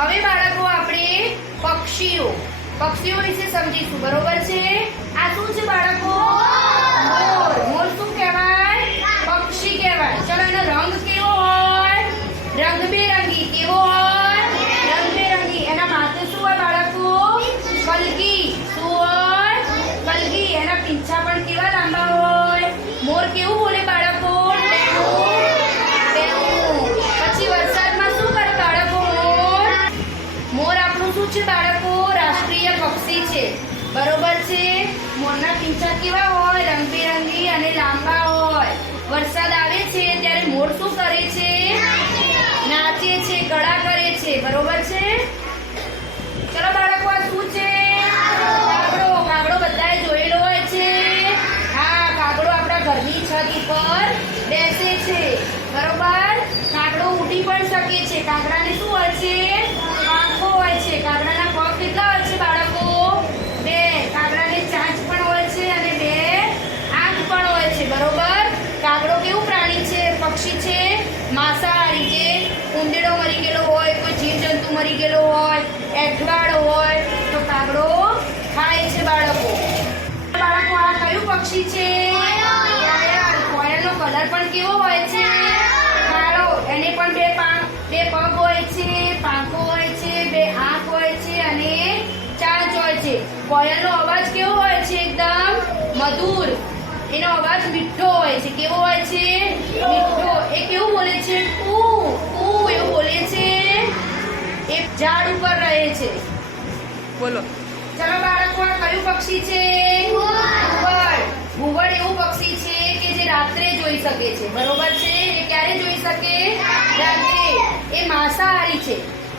હવે બાળકો આપણે પક્ષીઓ. પક્ષીઓ વિશે સમજીશું. બરોબર છે? આ શું છે બાળકો? શું છે બાળકો રાષ્ટ્રીય પક્ષી છે. બરોબર છે? મોરના પીંછા કેવા હોય? રંગબેરંગી અને લાંબા હોય. વરસાદ આવે છે ત્યારે મોર શું કરે છે? નાચે છે, કળા કરે છે. બરોબર છે? ચલો બાળકો, આ શું છે? કાગડો કાગડો બધાએ જોયેલો હોય છે. હા, કાગડો આપણા ઘરની છત ઉપર બેસે છે. બરોબર? કાગડો ઉડી પણ શકે છે. કાગડાને શું હોય છે? પાંખો હોય છે. કાગડાના પગ કેટલા હોય છે, બાળકો? બે પગ હોય છે, પાંખો હોય છે, બે આંખ હોય છે અને ચાંચ હોય છે. કોયલનો અવાજ કેવો હોય છે એકદમ? મધુર. એનો અવાજ મીઠો હોય છે. કેવો હોય છે? મીઠો. એ કેવું બોલે છે? કુ. કુ એવું બોલે છે. એ ઝાડ ઉપર રહે છે. બોલો. ચલો બાળકો કયું પક્ષી છે? ઘુવડ. ઘુવડ એવું પક્ષી છે કે જે રાત્રે જોઈ શકે છે. બરોબર છે? એ ક્યારે જોઈ શકે? રાત્રે. એ માંસાહારી છે.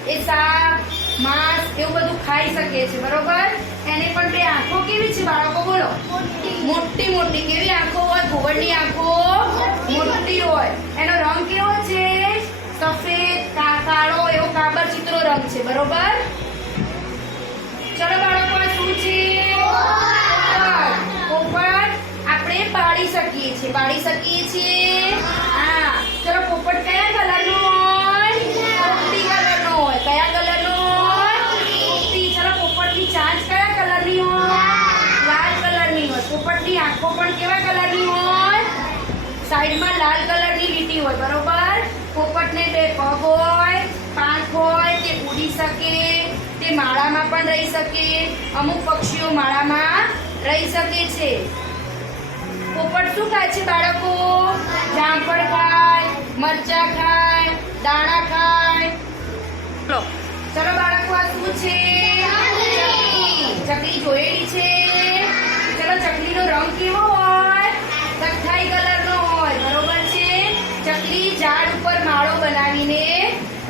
એ શાક માંસ એવું બધું ખાઈ શકે છે બરોબર? એને પણ બે આંખો કેવી છે બાળકો બોલો? મોટી મોટી કેવી આંખો હોય? ઘુવડની આંખો મોટી હોય. એનો રંગ કેવો છે? સફેદ કાળો એવો કાબર ચિત્રો રંગ છે બરોબર? ચલો બાળકો શું છે? પોપટ આપણે પાળી શકીએ છીએ પાળી શકીએ છીએ આંખો પણ કેવા કલરની હોય? સાઈડમાં લાલ કલરની લીટી હોય, બરોબર? પોપટને બે પગ હોય, પાંખ હોય, તે ઉડી શકે, તે માળામાં પણ રહી શકે, અમુક પક્ષીઓ માળામાં રહી શકે છે. પોપટ શું ખાય છે બાળકો? જામફળ ખાય, મરચા ખાય, દાણા ખાય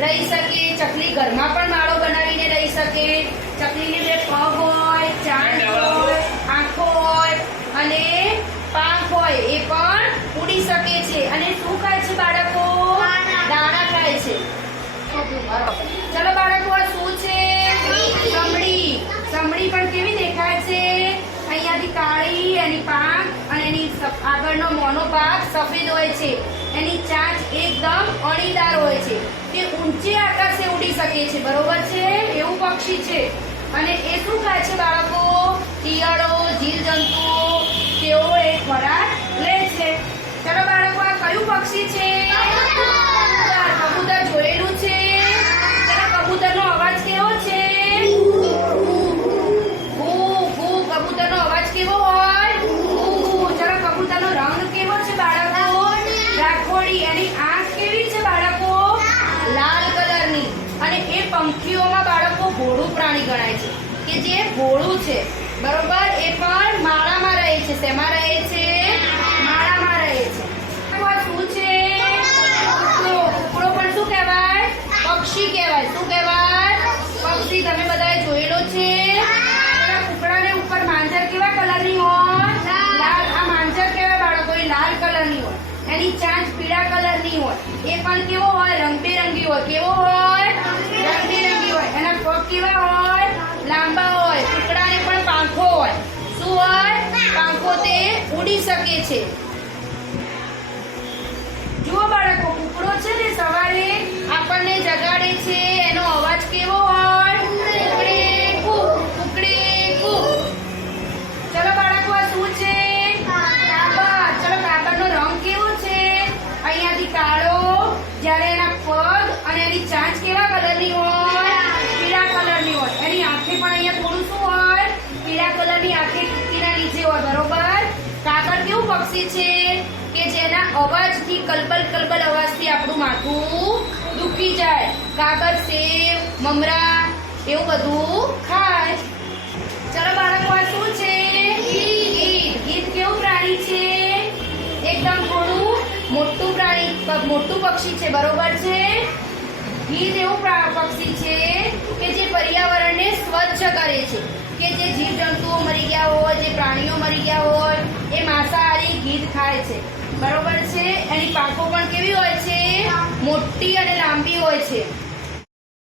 રહી શકે ચકલી ઘરમાં પણ માળો બનાવીને રહી શકે. ચકલીને બે પગ હોય ચાંદ હોય આંખો હોય અને પાંખ હોય એ પણ ઉડી શકે છે. અને શું ખાય છે બાળકો? દાણા. ખાય છે. ચલો બાળકો આ શું છે? સમડી સમડી પણ કેવી દેખાય છે? અહીંયાથી કાળી એની પાંખ અને એની આગળનો મોનો ભાગ સફેદ હોય છે. એની ચાંચ એકદમ અણીદાર હોય છે. તે ઊંચે આકાશે ઉડી શકે છે. બરોબર છે? એવું પક્ષી છે. અને એ શું ખાય છે બાળકો? શિયાળો, જીવજંતુઓ, તેઓ એ ખોરાક લે છે. ચલો બાળકો, આ કયું પક્ષી કે જે ઘોડું છે. બરોબર? એ પણ માળામાં રહે છે. શેમાં રહે છે? માળામાં રહે છે. શું છે? કૂકડો કૂકડો પણ શું કહેવાય? પક્ષી કહેવાય. શું કહેવાય? પક્ષી. તમે બધાએ જોયેલો છે. કૂકડાને ઉપર માંજર કેવા કલરની હોય? લાલ. આ માંજર કેવા બાળકો એ લાલ કલરની હોય? એની ચાંચ પીળા કલરની હોય. એ પણ કેવો હોય? રંગબેરંગી હોય. કેવો હોય? રંગબેરંગી હોય. એના પગ કેવા હોય? લાંબા હોય કુકડાને પણ પાંખો હોય. શું હોય? પાંખો તે ઉડી શકે છે. જુઓ બાળકો, કૂકડો કાગળની આખી ટૂંકીના નીચે હોય, બરોબર? કાગળ કેવું પક્ષી છે? કે જેના અવાજથી કલબલ કલબલ અવાજથી આપણું માથું દુખી જાય. કાગળ સેવ, મમરા, એવું બધું ખાય. ચલો બાળકો, આ શું છે? ગીત. કેવું પ્રાણી છે? એકદમ થોડું મોટું પ્રાણી મોટું પક્ષી છે, બરોબર છે? ગીધ એવું પક્ષી છે કે જે પર્યાવરણને સ્વચ્છ કરે છે. કે જે જીવજંતુઓ મરી ગયા હોય જે પ્રાણીઓ મરી ગયા હોય એ માંસાહારી ગીધ ખાય છે. બરોબર છે? એની પાંખો પણ કેવી હોય છે? મોટી અને લાંબી હોય છે.